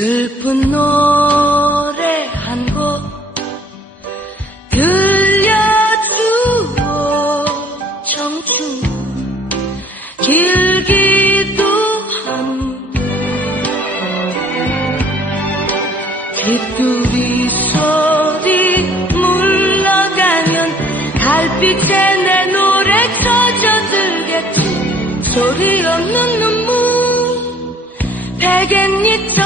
슬픈 노래 한 곡 들려주어 청춘. 길기도 한데 뒷두리 소리 물러가면 달빛에 내 노래 젖어들겠지. 소리 없는 눈물 베갯잎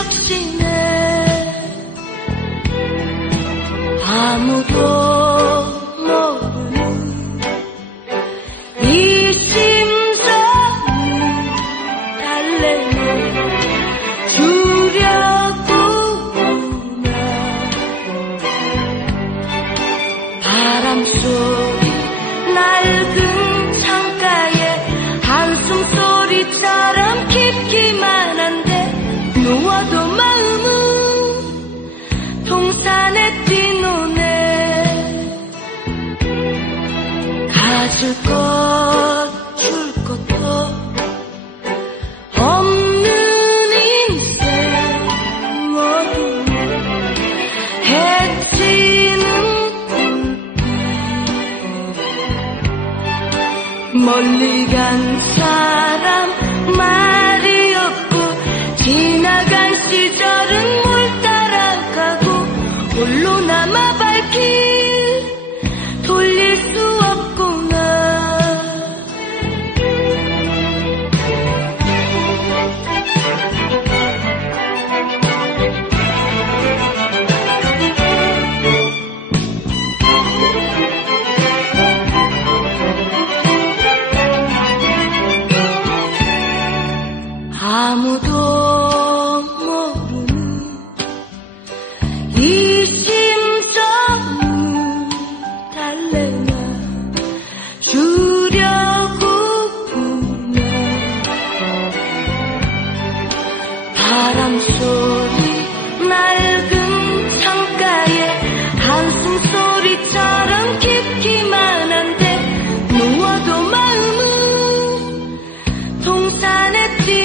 줄 것도 없는 인생 모두 해지는 멀리 간 사람 말이 없고 지나간 시절은 물 따라가고 홀로 남아 소리 낡은 창가에 한숨 소리처럼 깊기만 한데 누워도 마음은 동산에 뛰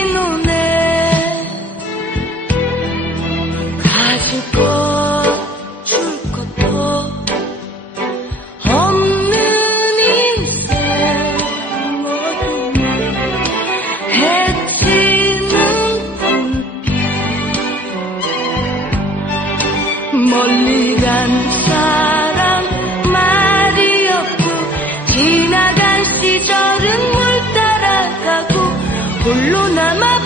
멀리 간 사람 말이 없고 지나간 시절은 물 따라가고 홀로 남아